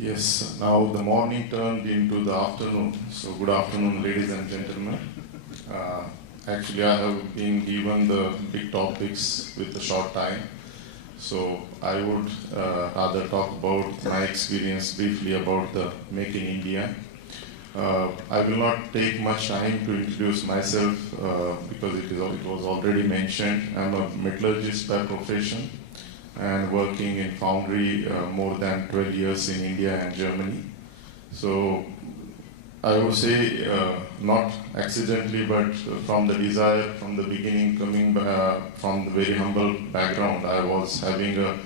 Yes, now the morning turned into the afternoon. So good afternoon, ladies and gentlemen. Uh, Actually, I have been given the big topics with a short time. So I would rather talk about my experience briefly about the Make in India. I will not take much time to introduce myself because it was already mentioned. I'm a metallurgist by profession and working in foundry more than 12 years in India and Germany. So I would say not accidentally, but from the desire, from the beginning, coming from the very humble background, I was having a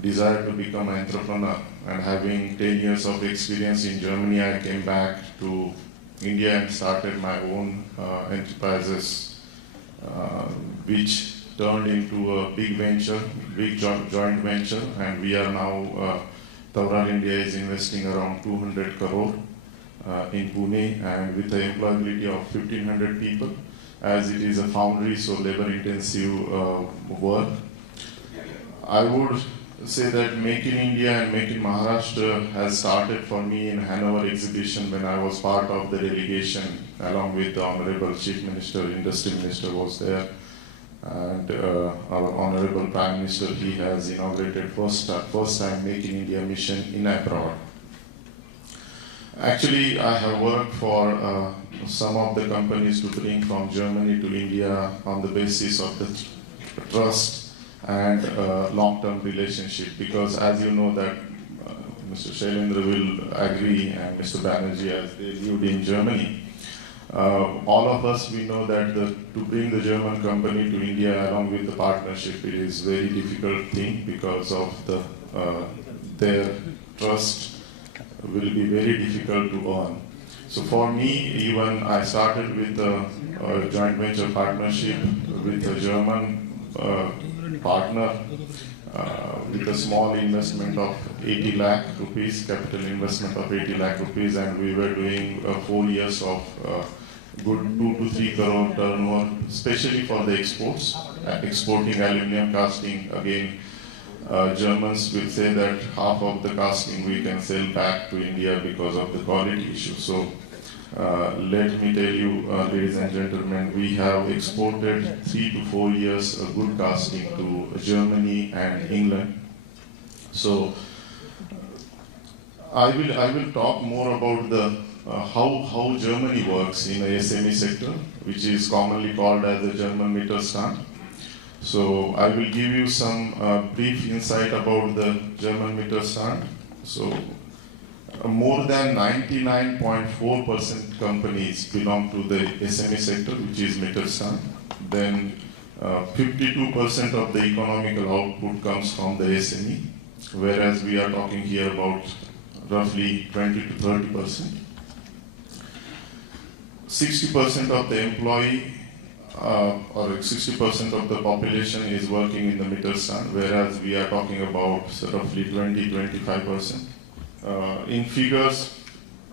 desire to become an entrepreneur. And having 10 years of experience in Germany, I came back to India and started my own enterprises, which turned into a big venture, big joint venture, and we are now, Taural India is investing around 200 crore in Pune, and with the employability of 1,500 people, as it is a foundry, so labor-intensive work. I would say that Make in India and Make in Maharashtra has started for me in Hanover exhibition when I was part of the delegation, along with the Honorable Chief Minister, Industry Minister was there. And our Honorable Prime Minister, he has inaugurated first time Make in India mission in abroad. Actually, I have worked for some of the companies to bring from Germany to India on the basis of the trust and long-term relationship, because as you know that Mr. Shailendra will agree and Mr. Banerjee, as they lived in Germany, all of us, we know that to bring the German company to India along with the partnership, it is very difficult thing because of their trust will be very difficult to earn. So for me, even I started with a joint venture partnership with a German partner with a small investment of 80 lakh rupees, capital investment of 80 lakh rupees, and we were doing 4 years of good 2 to 3 crore turnover, especially for the exports, exporting aluminum casting. Again, Germans will say that half of the casting we can sell back to India because of the quality issue. So let me tell you, ladies and gentlemen, we have exported 3 to 4 years of good casting to Germany and England. So I will talk more about the how Germany works in the SME sector, which is commonly called as the German Mittelstand. So I will give you some brief insight about the German Mittelstand. So more than 99.4% companies belong to the SME sector, which is Mittelstand. Then 52% of the economical output comes from the SME, whereas we are talking here about roughly 20 to 30%. 60% of the employee or 60% of the population is working in the Mittelstand, whereas we are talking about roughly 20-25%. In figures,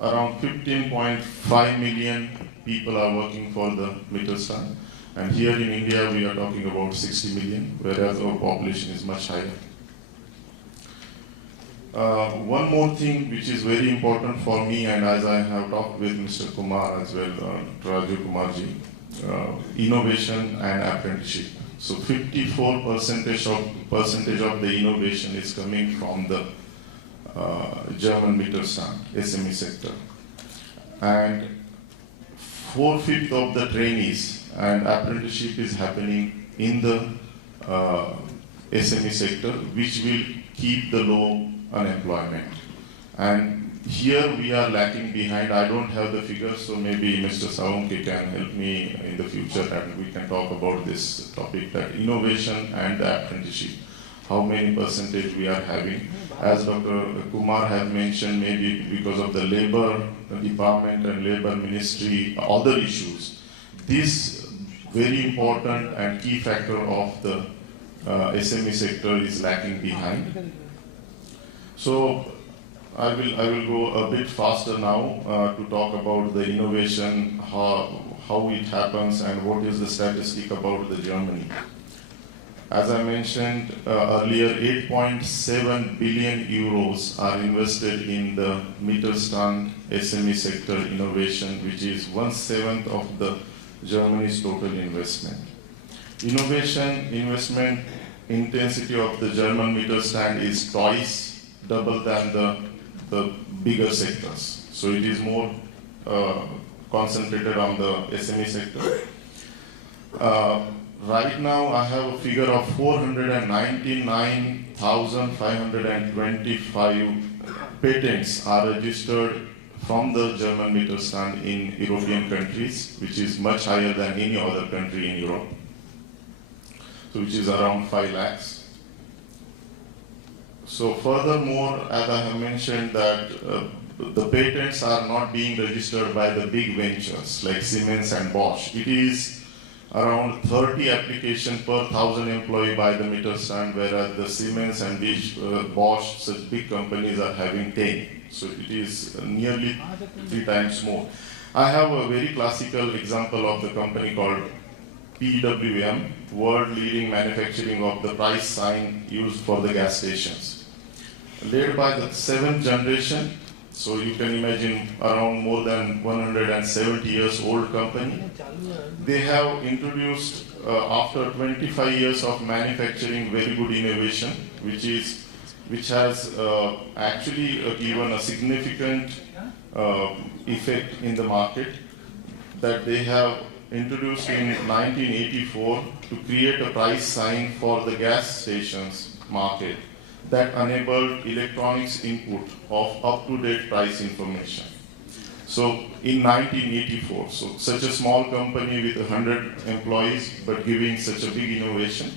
around 15.5 million people are working for the Mittelstand, and here in India we are talking about 60 million, whereas our population is much higher. One more thing which is very important for me, and as I have talked with Mr. Kumar as well, Raju Kumarji, innovation and apprenticeship. So 54% of the innovation is coming from the German Mittelstand, SME sector. And 4/5 of the trainees and apprenticeship is happening in the SME sector, which will keep the low unemployment. And here we are lacking behind. I don't have the figures, so maybe Mr. Saunke can help me in the future and we can talk about this topic, that innovation and apprenticeship, how many percentage we are having. As Dr. Kumar has mentioned, maybe because of the labor department and labor ministry, other issues, this very important and key factor of the SME sector is lacking behind. So I will go a bit faster now to talk about the innovation, how it happens, and what is the statistic about the Germany. As I mentioned earlier, 8.7 billion euros are invested in the Mittelstand SME sector innovation, which is 1/7 of the Germany's total investment. Innovation investment intensity of the German Mittelstand is twice double than the bigger sectors. So it is more concentrated on the SME sector. Right now, I have a figure of 499,525 patents are registered from the German Mittelstand in European countries, which is much higher than any other country in Europe. So which is around 5 lakhs. So furthermore, as I have mentioned that the patents are not being registered by the big ventures like Siemens and Bosch. It is around 30 applications per 1,000 employee by the Mittelstand, whereas the Siemens and Bosch, such big companies, are having 10. So it is nearly 3 times more. I have a very classical example of the company called PWM, world leading manufacturing of the price sign used for the gas stations. Led by the 7th generation, so you can imagine around more than 170 years old company. They have introduced after 25 years of manufacturing very good innovation, which has actually given a significant effect in the market, that they have introduced in 1984 to create a price sign for the gas stations market that enabled electronics input of up-to-date price information. So in 1984, so such a small company with 100 employees but giving such a big innovation.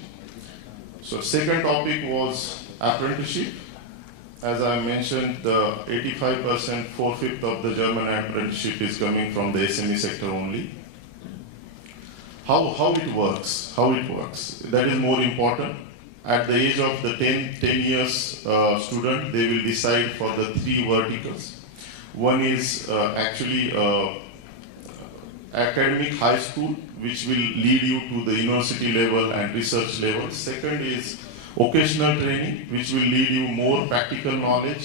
So second topic was apprenticeship. As I mentioned, the 85%, 4/5 of the German apprenticeship is coming from the SME sector only. How it works, that is more important. At the age of the 10 years student, they will decide for the 3 verticals. One is actually academic high school, which will lead you to the university level and research level. Second is occasional training, which will lead you more practical knowledge,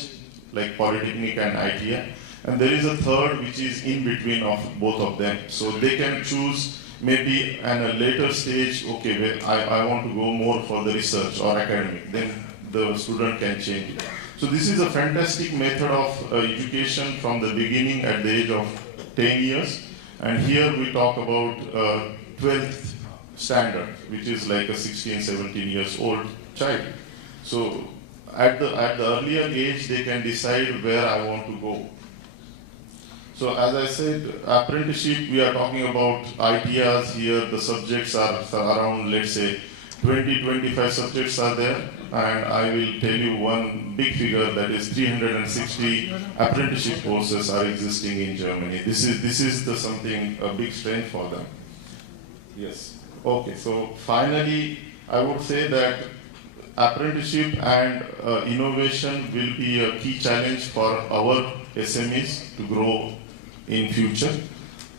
like Polytechnic and ITI. And there is a third, which is in between of both of them. So they can choose maybe at a later stage, okay, I want to go more for the research or academic, then the student can change it. So this is a fantastic method of education from the beginning at the age of 10 years. And here we talk about 12th standard, which is like a 16, 17 years old child. So at the earlier age, they can decide where I want to go. So as I said, apprenticeship, we are talking about ITRs here. The subjects are around, let's say, 20-25 subjects are there. And I will tell you one big figure, that is 360 apprenticeship courses are existing in Germany. This is something, a big strength for them. Yes. Okay, so finally, I would say that apprenticeship and innovation will be a key challenge for our SMEs to grow in future.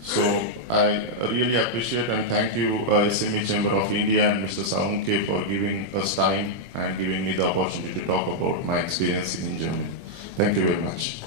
So I really appreciate and thank you SME Chamber of India and Mr. Saunke for giving us time and giving me the opportunity to talk about my experience in Germany. Thank you very much.